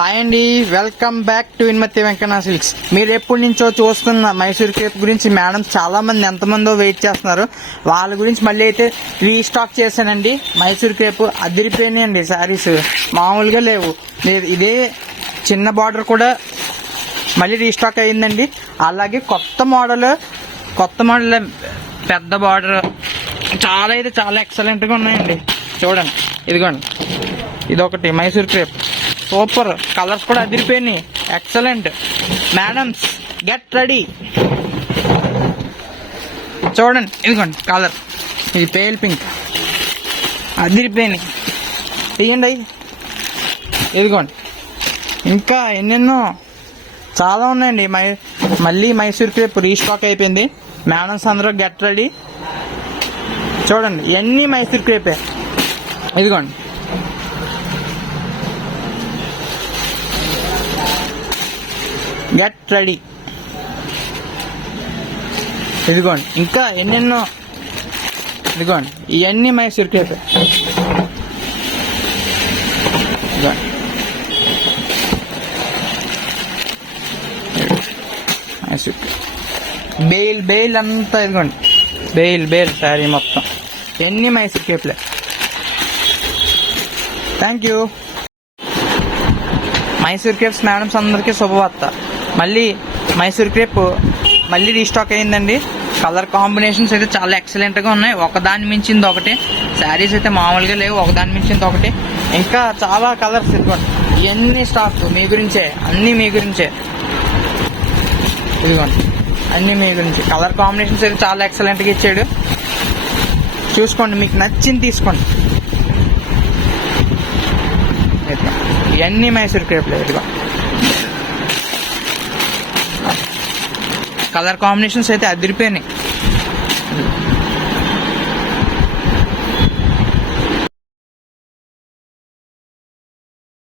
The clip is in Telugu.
హాయ్ అండి, వెల్కమ్ బ్యాక్ టు ఇన్మతి వెంకన్న సిల్క్స్. మీరు ఎప్పటి నుంచో చూస్తున్న మైసూర్ క్రేప్ గురించి మేడం చాలా మంది ఎంతమందో వెయిట్ చేస్తున్నారు. వాళ్ళ గురించి మళ్ళీ అయితే రీస్టాక్ చేశానండి. మైసూర్ క్రేప్ అదిరిపోయినాయండి. శారీస్ మామూలుగా లేవు. ఇదే చిన్న బార్డర్ కూడా మళ్ళీ రీస్టాక్ అయ్యిందండి. అలాగే కొత్త మోడల్ పెద్ద బార్డర్ చాలా ఎక్సలెంట్గా ఉన్నాయండి. చూడండి, ఇదిగోండి, ఇదొకటి మైసూర్ క్రేప్ సూపర్. కలర్స్ కూడా అదిరిపోయినాయి. ఎక్సలెంట్. Madams get ready. చూడండి, ఇదిగోండి కలర్, ఇది పేల్ పింక్, అదిరిపోయినాయి. తీయండి, ఇదిగోండి. ఇంకా ఎన్నెన్నో చాలా ఉన్నాయండి. మళ్ళీ మైసూర్ క్రేప్ రీస్టాక్ అయిపోయింది. మేడమ్స్ అందరూ గెట్ రెడీ. చూడండి, ఇవన్నీ మైసూర్ క్రేపే. ఇదిగోండి, గెట్ రెడీ. ఇదిగోండి, ఇంకా ఎన్నెన్నో. ఇదిగోండి, ఇవన్నీ మైసూర్ క్రేపే. మైసూర్ బెయిల్ అంతా. ఇదిగోండి, బెయిల్ శారీ మొత్తం ఎన్ని మైసూర్ క్రేప్లే. Thank you. Mysore crepes madams అందరికీ శుభవార్త. మళ్ళీ మైసూర్ క్రేప్ మళ్ళీ రీస్టాక్ అయిందండి. కలర్ కాంబినేషన్స్ అయితే చాలా ఎక్సలెంట్గా ఉన్నాయి. ఒకదాని మించింది ఒకటి. శారీస్ అయితే మామూలుగా లేవు, ఒకదాని మించింది ఒకటి. ఇంకా చాలా కలర్స్. ఇదిగోండి, ఇవన్నీ స్టాక్ మీ గురించే, అన్నీ మీ గురించే. ఇదిగోండి, అన్నీ మీ గురించి. కలర్ కాంబినేషన్స్ అయితే చాలా ఎక్సలెంట్గా ఇచ్చాడు. చూసుకోండి, మీకు నచ్చింది తీసుకోండి. ఇవన్నీ మైసూర్ క్రేప్లే. ఇదిగో కలర్ కాంబినేషన్స్ అయితే అదిరిపోయినాయి.